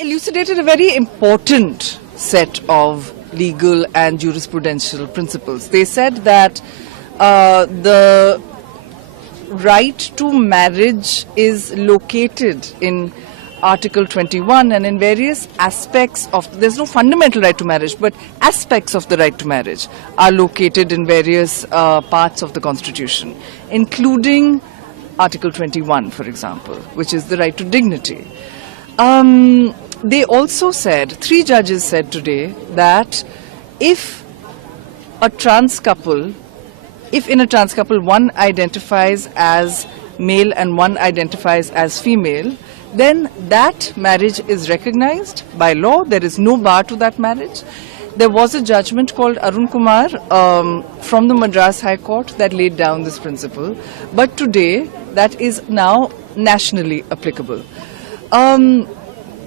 elucidated a very important set of legal and jurisprudential principles. They said that the right to marriage is located in Article 21 and in various aspects of, there's no fundamental right to marriage, but aspects of the right to marriage are located in various parts of the Constitution, including Article 21, for example, which is the right to dignity. They also said, 3 judges said today, that if in a trans couple one identifies as male and one identifies as female, then that marriage is recognized by law. There is no bar to that marriage. There was a judgment called Arun Kumar from the Madras High Court that laid down this principle. But today, that is now nationally applicable.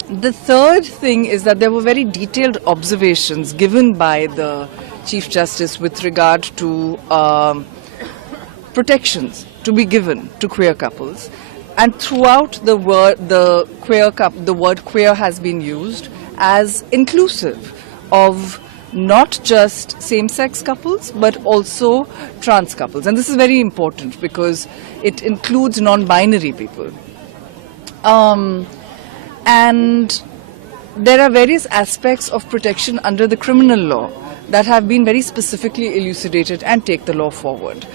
The third thing is that there were very detailed observations given by the Chief Justice with regard to protections to be given to queer couples. And throughout the word queer has been used as inclusive of not just same-sex couples, but also trans couples. And this is very important because it includes non-binary people. And there are various aspects of protection under the criminal law that have been very specifically elucidated and take the law forward.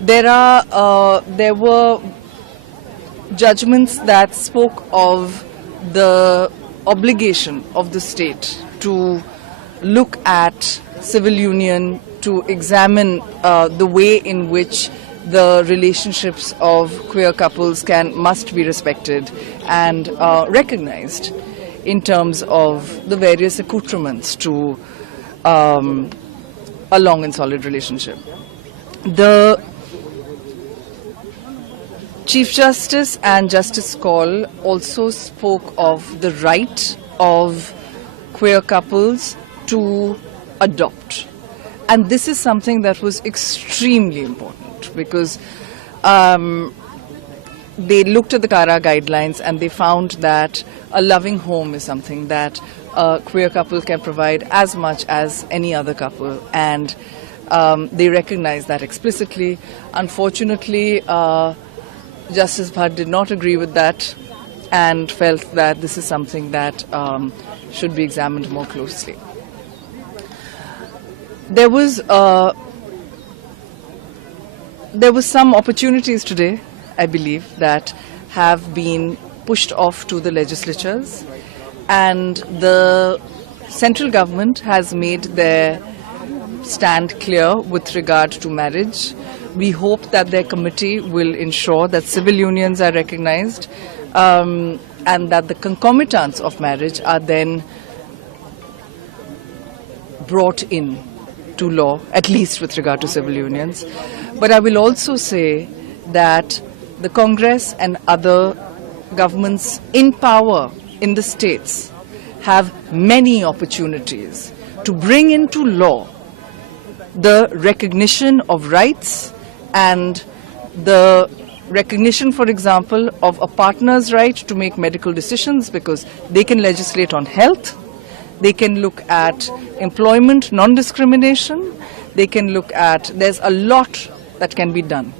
There were judgments that spoke of the obligation of the state to look at civil union, to examine the way in which the relationships of queer couples must be respected and recognized in terms of the various accoutrements to a long and solid relationship. The Chief Justice and Justice Kaul also spoke of the right of queer couples to adopt. And this is something that was extremely important because they looked at the CARA guidelines and they found that a loving home is something that a queer couple can provide as much as any other couple, and they recognize that explicitly. Unfortunately, Justice Bhatt did not agree with that and felt that this is something that should be examined more closely. There was some opportunities today, I believe, that have been pushed off to the legislatures, and the central government has made their stand clear with regard to marriage. We hope that their committee will ensure that civil unions are recognized and that the concomitants of marriage are then brought in to law, at least with regard to civil unions. But I will also say that the Congress and other governments in power in the states have many opportunities to bring into law the recognition of rights and the recognition, for example, of a partner's right to make medical decisions, because they can legislate on health, they can look at employment non-discrimination, they can look at, there's a lot that can be done.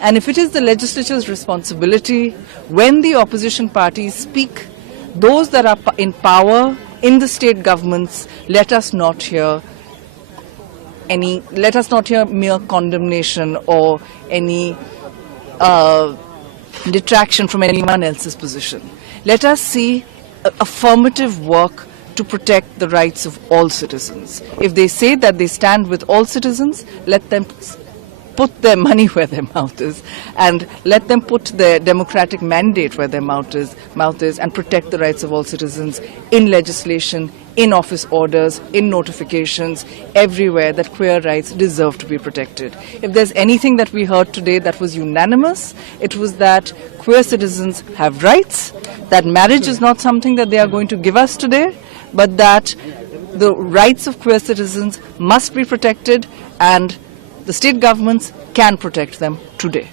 And if it is the legislature's responsibility, when the opposition parties speak, those that are in power in the state governments, let us not hear mere condemnation or any detraction from anyone else's position. Let us see affirmative work to protect the rights of all citizens. If they say that they stand with all citizens, let them put their money where their mouth is, and let them put their democratic mandate where their mouth is, and protect the rights of all citizens in legislation, in office orders, in notifications, everywhere that queer rights deserve to be protected. If there's anything that we heard today that was unanimous, it was that queer citizens have rights, that marriage is not something that they are going to give us today, but that the rights of queer citizens must be protected, and the state governments can protect them today.